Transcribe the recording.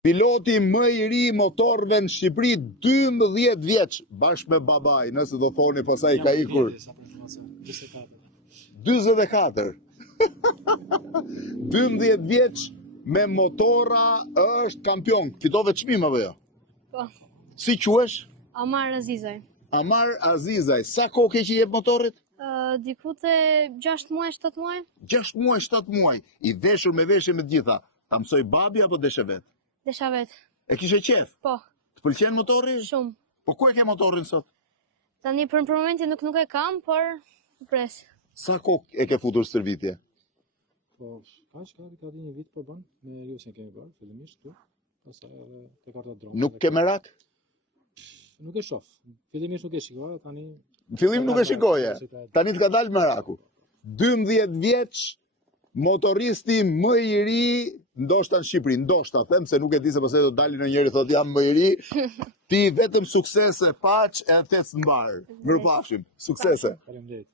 Piloti më i ri motorëve në Shqipëri 12 vjeç, bashkë me babaj, nëse do thoni pasaj ka ikur. 24. 12 vjeç me motora është kampion. Fitove çmim apo jo? Po. Si quhesh? Amar Azizaj. Amar Azizaj. Sa kohë ke që jep motorit? Diku te 6 muaj, 7 muaj. 6 muaj, 7 muaj. I veshur me veshje me gjitha. Ta mësoj babi apo deshe vet? Desha vet. E kishe qef? Po. Të pëlqen motori? Shumë. Po ku e ke motorin sot? Tani për momentin nuk e kam, por pres. Sa kohë e ke futur stërvitje? Po, ka di një vit po bën, me Riusin kemi bërë, fillimisht këtu, pastaj edhe te karta dronë. Nuk ke merak? Nuk e shoh. Fillimisht nuk e shikoja, tani Në fillim nuk e shikoje. Tani të ka dalë meraku. 12 vjeç, motoristi më i ri, ndoshta në Shqipëri, ndoshta them se nuk e di se pse do dalin në njëri thotë jam më i ri. Ti vetëm suksese, paq, edhe tec mbar. Mirupafshim. Suksese. Faleminderit.